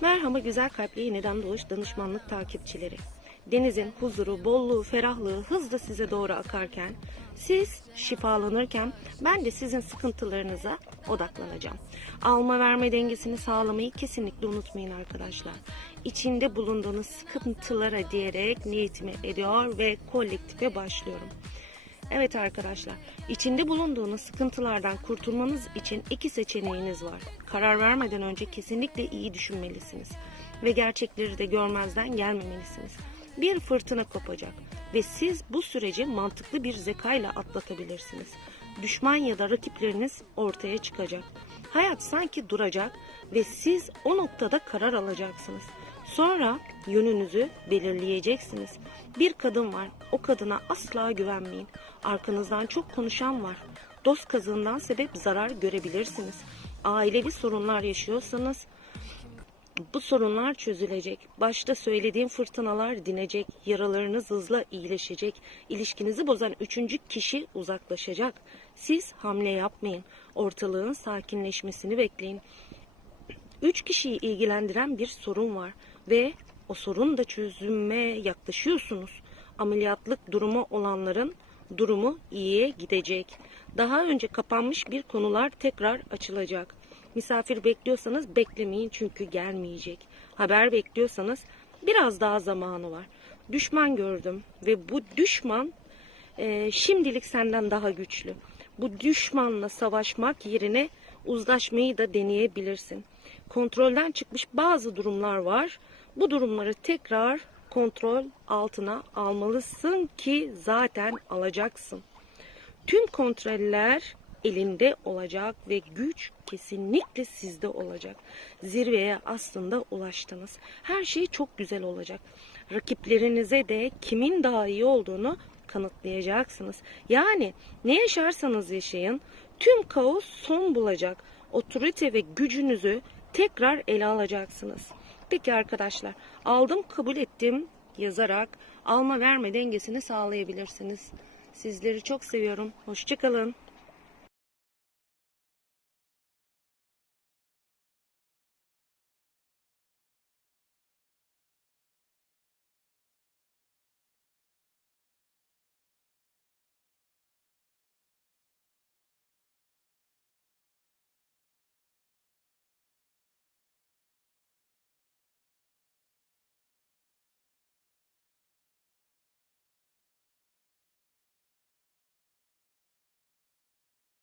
Merhaba güzel kalpli yeniden doğuş danışmanlık takipçileri. Denizin huzuru, bolluğu, ferahlığı hızla size doğru akarken, siz şifalanırken ben de sizin sıkıntılarınıza odaklanacağım. Alma verme dengesini sağlamayı kesinlikle unutmayın arkadaşlar. İçinde bulunduğunuz sıkıntılara diyerek niyetimi ediyor ve kolektife başlıyorum. Evet arkadaşlar, içinde bulunduğunuz sıkıntılardan kurtulmanız için iki seçeneğiniz var. Karar vermeden önce kesinlikle iyi düşünmelisiniz ve gerçekleri de görmezden gelmemelisiniz. Bir fırtına kopacak ve siz bu süreci mantıklı bir zekayla atlatabilirsiniz. Düşman ya da rakipleriniz ortaya çıkacak. Hayat sanki duracak ve siz o noktada karar alacaksınız. Sonra yönünüzü belirleyeceksiniz. Bir kadın var. O kadına asla güvenmeyin. Arkanızdan çok konuşan var. Dost kazığından sebep zarar görebilirsiniz. Ailevi sorunlar yaşıyorsanız bu sorunlar çözülecek. Başta söylediğim fırtınalar dinecek. Yaralarınız hızla iyileşecek. İlişkinizi bozan üçüncü kişi uzaklaşacak. Siz hamle yapmayın. Ortalığın sakinleşmesini bekleyin. Üç kişiyi ilgilendiren bir sorun var ve o sorun da çözüme yaklaşıyorsunuz. Ameliyatlık durumu olanların durumu iyiye gidecek. Daha önce kapanmış bir konular tekrar açılacak. Misafir bekliyorsanız beklemeyin çünkü gelmeyecek. Haber bekliyorsanız biraz daha zamanı var. Düşman gördüm ve bu düşman e, şimdilik senden daha güçlü. Bu düşmanla savaşmak yerine uzlaşmayı da deneyebilirsin. Kontrolden çıkmış bazı durumlar var. Bu durumları tekrar kontrol altına almalısın ki zaten alacaksın. Tüm kontroller elinde olacak ve güç kesinlikle sizde olacak. Zirveye aslında ulaştınız. Her şey çok güzel olacak. Rakiplerinize de kimin daha iyi olduğunu kanıtlayacaksınız. Yani ne yaşarsanız yaşayın tüm kaos son bulacak. Otorite ve gücünüzü tekrar ele alacaksınız. Peki arkadaşlar aldım kabul ettim yazarak alma verme dengesini sağlayabilirsiniz. Sizleri çok seviyorum. Hoşçakalın.